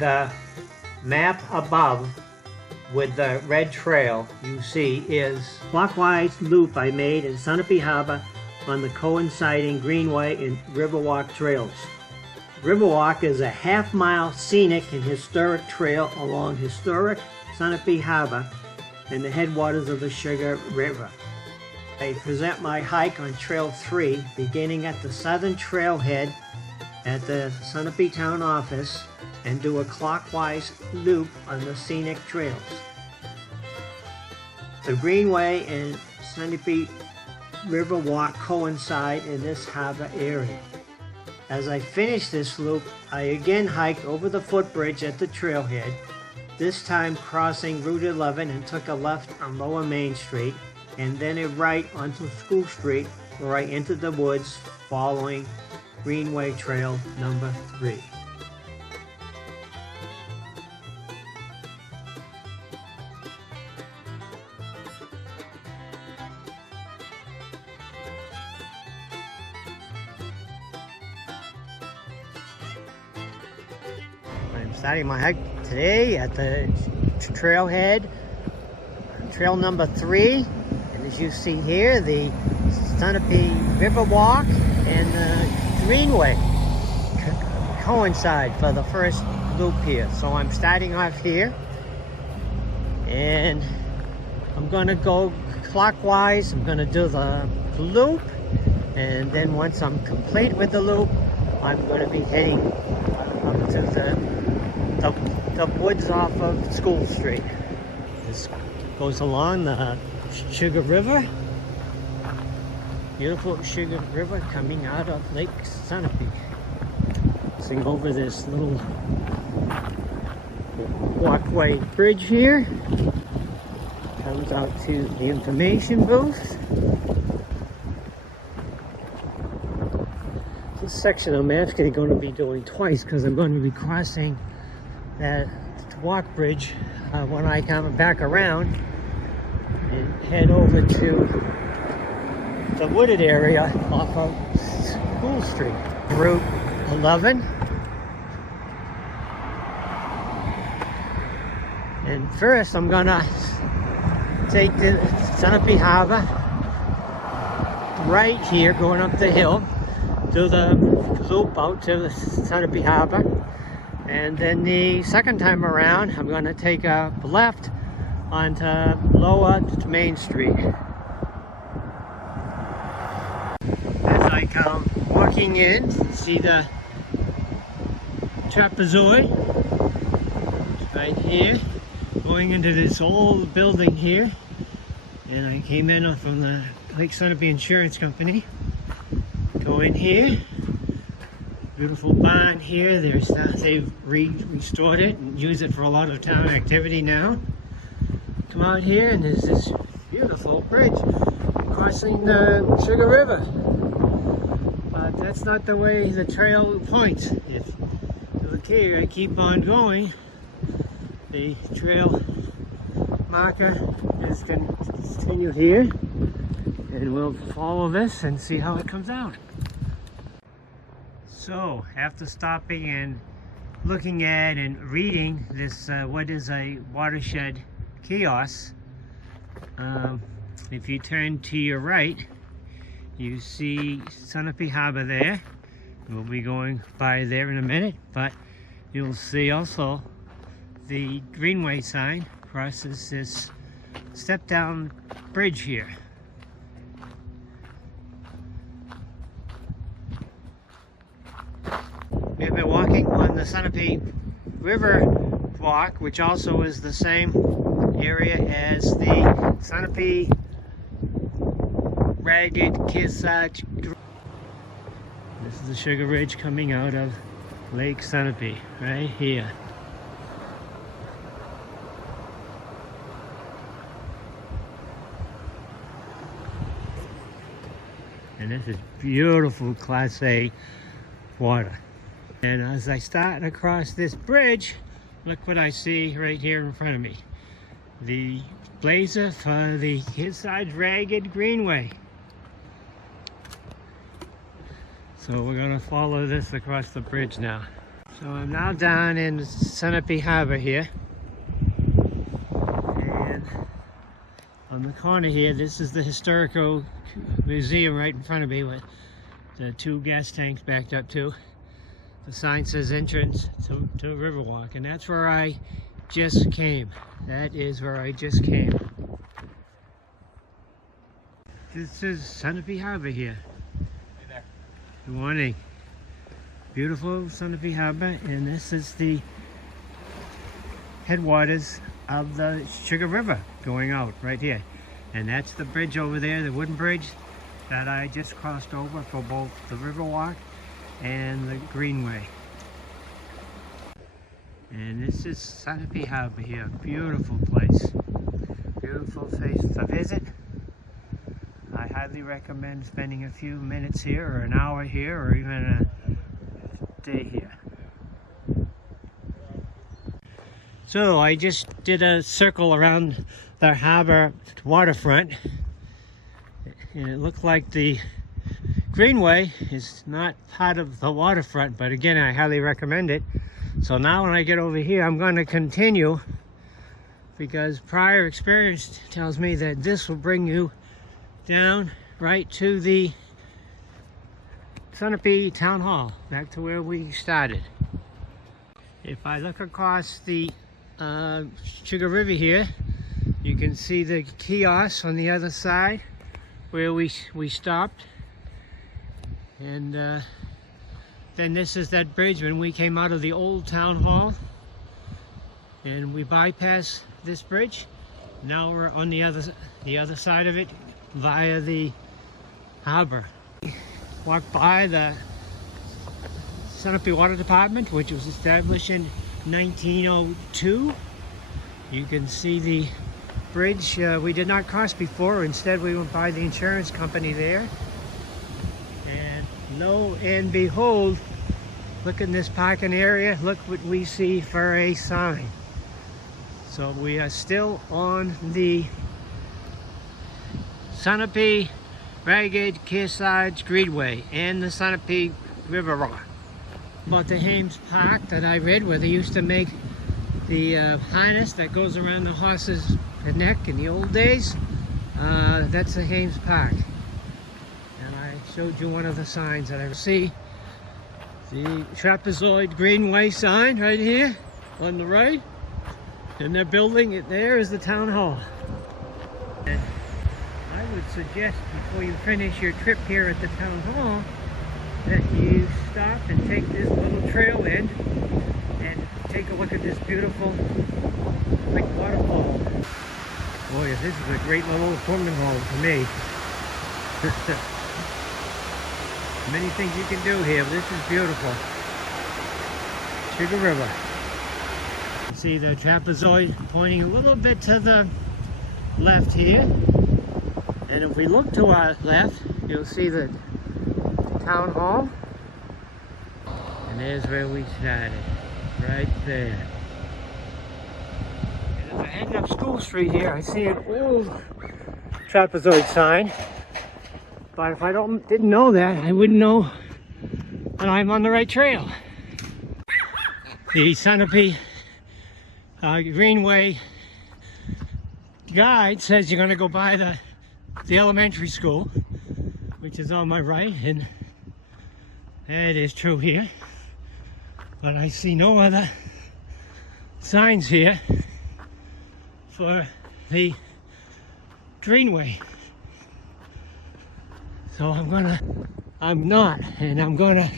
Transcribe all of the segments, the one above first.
The map above with the red trail you see is clockwise loop I made in Sunapee Harbor on the coinciding Greenway and Riverwalk trails. Riverwalk is a half-mile scenic and historic trail along historic Sunapee Harbor and the headwaters of the Sugar River. I present my hike on Trail 3 beginning at the southern trailhead at the Sunapee Town Office and do a clockwise loop on the scenic trails. The Greenway and Sunapee Riverwalk coincide in this harbor area. As I finish this loop, I again hiked over the footbridge at the trailhead, this time crossing Route 11 and took a left on Lower Main Street, and then a right onto School Street where I entered the woods following Greenway Trail number 3. I'm starting my hike today at the trailhead, trail number 3. And as you see here, the Sunapee Riverwalk and the Greenway coincide for the first loop here. So I'm starting off here and I'm going to go clockwise. I'm going to do the loop, and then once I'm complete with the loop, I'm going to be heading up to the woods off of School Street. This goes along the Sugar River. Beautiful Sugar River coming out of Lake Sunapee. Sing over this little walkway bridge here. Comes out to the information booth. This section I'm actually going to be doing twice because I'm going to be crossing that walk bridge when I come back around and head over to the wooded area off of School Street. Route 11. And first I'm gonna take the Sunapee Harbor right here going up the hill, do the loop out to the Sunapee Harbor, and then the second time around I'm gonna take a left onto Lower Main Street. I come walking in, see the trapezoid right here, going into this old building here, and I came in from the Lake Sunapee Insurance Company. Go in here, beautiful barn here. They've restored it and use it for a lot of town activity now. Come out here and there's this beautiful bridge crossing the Sugar River. That's not the way the trail points. If you look here, I keep on going. The trail marker is continued here, and we'll follow this and see how it comes out. So, after stopping and looking at and reading this, what is a watershed kiosk, if you turn to your right, you see Sunapee Harbor there. We'll be going by there in a minute, but you'll see also the Greenway sign crosses this step-down bridge here. We've been walking on the Sunapee Riverwalk, which also is the same area as the Sunapee-Ragged-Kearsarge. This is the Sugar Ridge coming out of Lake Sunapee, right here. And this is beautiful Class A water. And as I start across this bridge, look what I see right here in front of me. The blazer for the Sunapee-Ragged Greenway. So we're going to follow this across the bridge now. So I'm now down in Sunapee Harbor here, and on the corner here, this is the historical museum right in front of me with the 2 gas tanks backed up to. The sign says entrance to Riverwalk, and that's where I just came. That is where I just came. This is Sunapee Harbor here. Hey there. Good morning. Beautiful Sunapee Harbor, and this is the headwaters of the Sugar River going out right here. And that's the bridge over there, the wooden bridge that I just crossed over for both the Riverwalk and the Greenway. And this is Sunapee Harbor here. Beautiful place. Beautiful place to visit. I highly recommend spending a few minutes here, or an hour here, or even a day here. So I just did a circle around the harbor waterfront, and it looked like the Greenway is not part of the waterfront, but again, I highly recommend it. So now when I get over here, I'm going to continue, because prior experience tells me that this will bring you down right to the Sunapee Town Hall, back to where we started. If I look across the Sugar River here, you can see the kiosk on the other side where we stopped. And then this is that bridge when we came out of the old town hall, and we bypassed this bridge. Now we're on the other side of it via the harbor. Walked by the Sunapee Water Department, which was established in 1902. You can see the bridge we did not cross before. Instead, we went by the insurance company there. And lo and behold, look in this parking area. Look what we see for a sign. So we are still on the Sunapee-Ragged-Kearsarge Greenway and the Sunapee Riverwalk. About the Hames Park that I read, where they used to make the harness that goes around the horse's neck in the old days. That's the Hames Park. And I showed you one of the signs that I see. The trapezoid Greenway sign right here on the right. And they're building it. There is the town hall. And I would suggest, before you finish your trip here at the town hall, that you stop and take this little trail in and take a look at this beautiful lake waterfall. Boy, this is a great little swimming hole for me. Many things you can do here, but this is beautiful. Sugar River. You see the trapezoid pointing a little bit to the left here. And if we look to our left, you'll see the town hall. And there's where we started, right there. And as I head up School Street here, I see an old trapezoid sign. But if I didn't know that, I wouldn't know that I'm on the right trail. The Sunapee Greenway guide says you're going to go by the elementary school, which is on my right, and that is true here. But I see no other signs here for the Greenway. So I'm gonna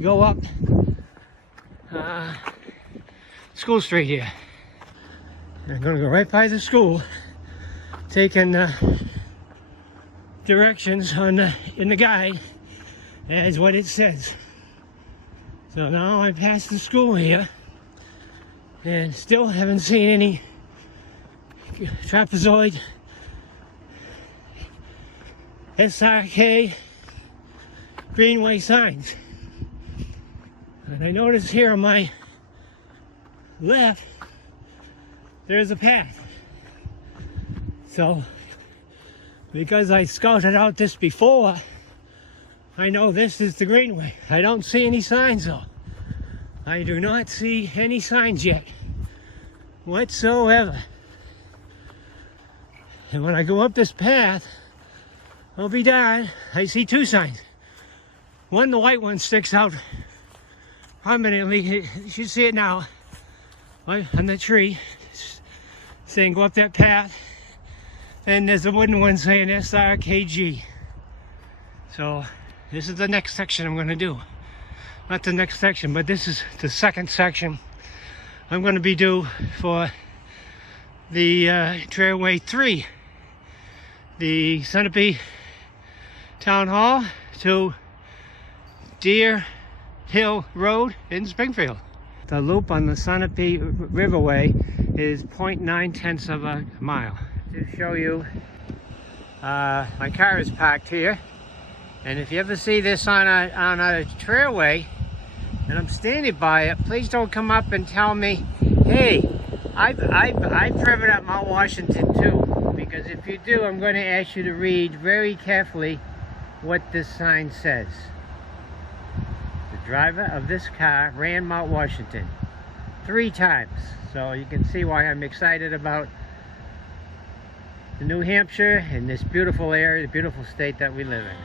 go up School Street here. I'm gonna go right by the school, taking directions in the guide as what it says. So now I passed the school here and still haven't seen any trapezoid SRKG Greenway signs. And I notice here on my left there's a path. So because I scouted out this before, I know this is the Greenway. I don't see any signs though. I do not see any signs yet whatsoever. And when I go up this path, I'll be darned, I see two signs. One, the white one, sticks out prominently. You should see it now, right on the tree, saying go up that path. And there's a wooden one saying SRKG. So this is the next section I'm going to do. Not the next section, but this is the second section I'm going to be due for the Trailway 3. The Sunapee Town Hall to Deer Hill Road in Springfield. The loop on the Sunapee Riverway is 0.9 of a mile. To show you, my car is parked here, and if you ever see this on a trailway and I'm standing by it, please don't come up and tell me, hey, I've driven up Mount Washington too. Because if you do, I'm going to ask you to read very carefully what this sign says. The driver of this car ran Mount Washington 3 times. So you can see why I'm excited about the New Hampshire and this beautiful area, the beautiful state that we live in.